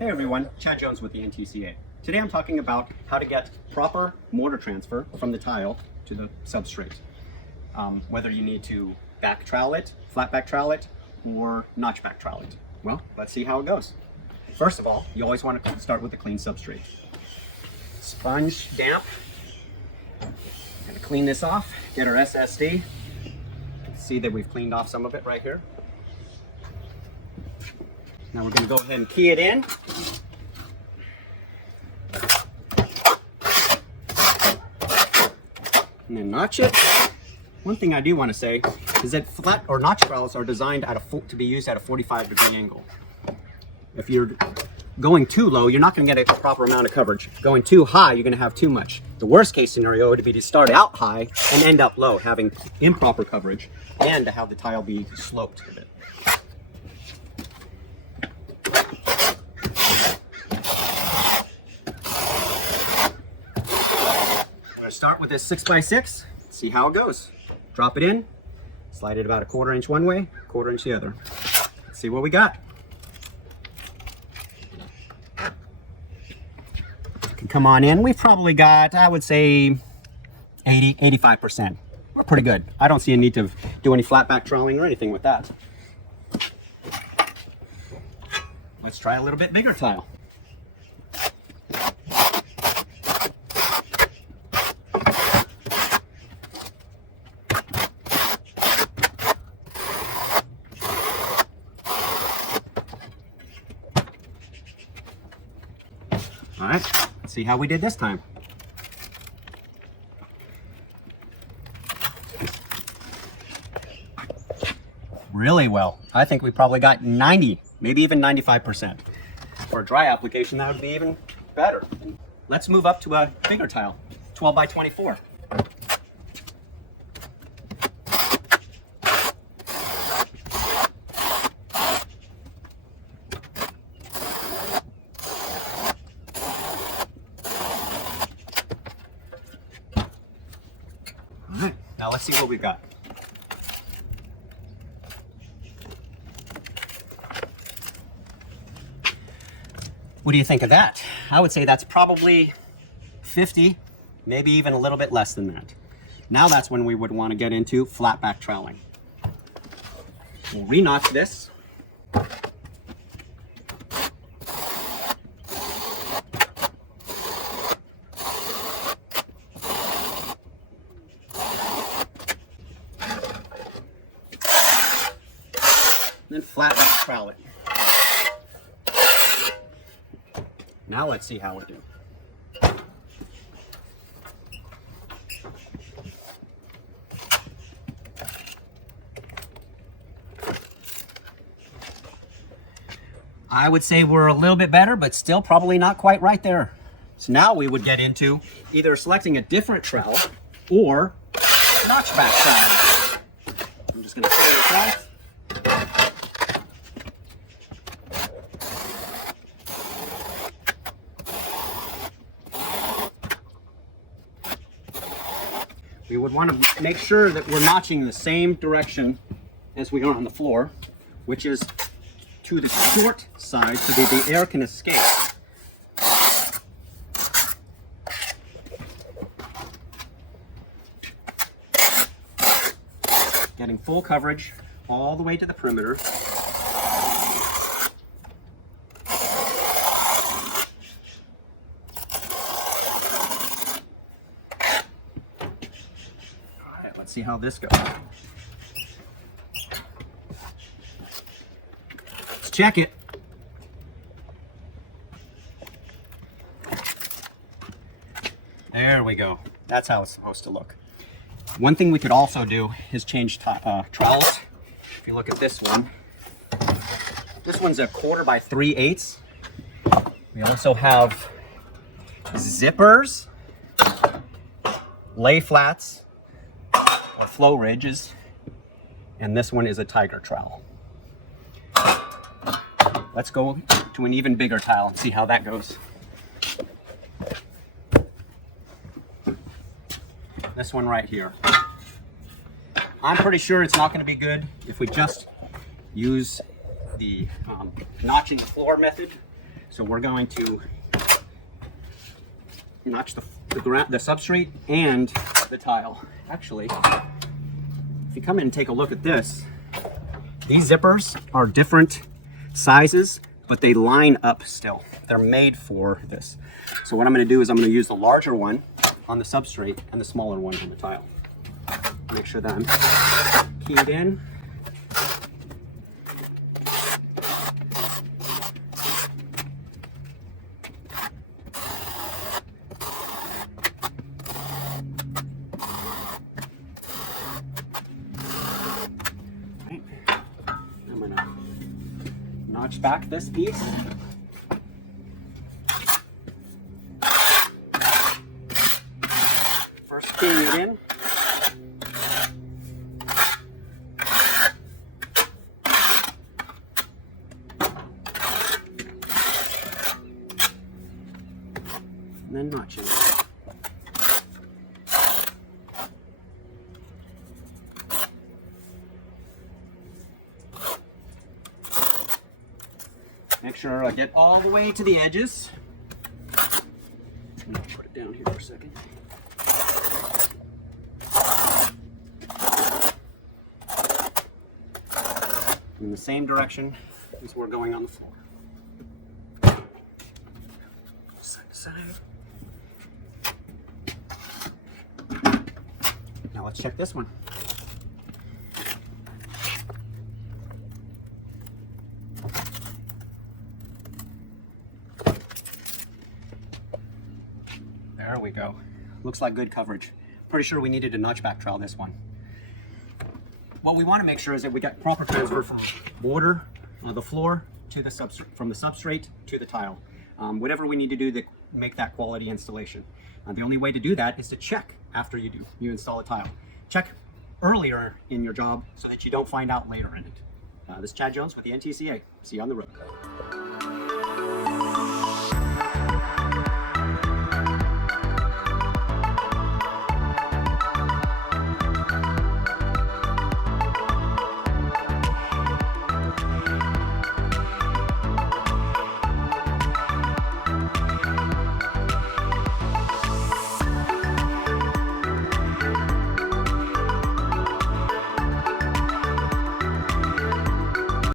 Hey everyone, Chad Jones with the NTCA. Today I'm talking about how to get proper mortar transfer from the tile to the substrate. Whether you need to back trowel it, flat back trowel it, or notch back trowel it. Well, let's see how it goes. First of all, you always want to start with a clean substrate. Sponge damp. Gonna clean this off, get our SSD. See that we've cleaned off some of it right here. Now we're going to go ahead and key it in. And then notch it. One thing I do want to say is that flat or notch trowels are designed to be used at a 45-degree angle. If you're going too low, you're not going to get a proper amount of coverage. Going too high, you're going to have too much. The worst case scenario would be to start out high and end up low, having improper coverage, and to have the tile be sloped a bit. Start with this 6x6, see how it goes. Drop it in, slide it about a 1/4 inch one way, 1/4 inch the other. Let's see what we got. Can come on in. We've probably got, I would say, 85%. We're pretty good. I don't see a need to do any flat back troweling or anything with that. Let's try a little bit bigger tile. All right, let's see how we did this time. Really well. I think we probably got 90, maybe even 95%. For a dry application, that would be even better. Let's move up to a bigger tile, 12 by 24. Now let's see what we've got. What do you think of that? I would say that's probably 50, maybe even a little bit less than that. Now that's when we would want to get into flat back troweling. We'll re-notch this. Then flat back trowel it. Now let's see how we do. I would say we're a little bit better, but still probably not quite right there. So now we would get into either selecting a different trowel or notch back trowel. I'm just going to clear this out. We would want to make sure that we're notching the same direction as we are on the floor, which is to the short side so that the air can escape. Getting full coverage all the way to the perimeter. Let's see how this goes. Let's check it. There we go. That's how it's supposed to look. One thing we could also do is change trowels. If you look at this one, this one's a 1/4 by 3/8. We also have zippers, lay flats, or flow ridges, and this one is a tiger trowel. Let's go to an even bigger tile and see how that goes. This one right here. I'm pretty sure it's not going to be good if we just use the notching the floor method. So we're going to notch the substrate and the tile. Actually, if you come in and take a look at this, these zippers are different sizes, but they line up still. They're made for this. So what I'm going to do is I'm going to use the larger one on the substrate and the smaller one on the tile. Make sure that I'm keyed in. I'm going to notch back this piece. First keying it in. And then notching it. Make sure I get all the way to the edges. I'm gonna put it down here for a second. In the same direction as we're going on the floor. Side to side. Now let's check this one. There we go. Looks like good coverage. Pretty sure we needed to notch back trowel this one. What we want to make sure is that we get proper transfer from mortar, the floor, to the substrate, from the substrate to the tile. Whatever we need to do to make that quality installation. The only way to do that is to check after you install a tile. Check earlier in your job so that you don't find out later in it. This is Chad Jones with the NTCA. See you on the road.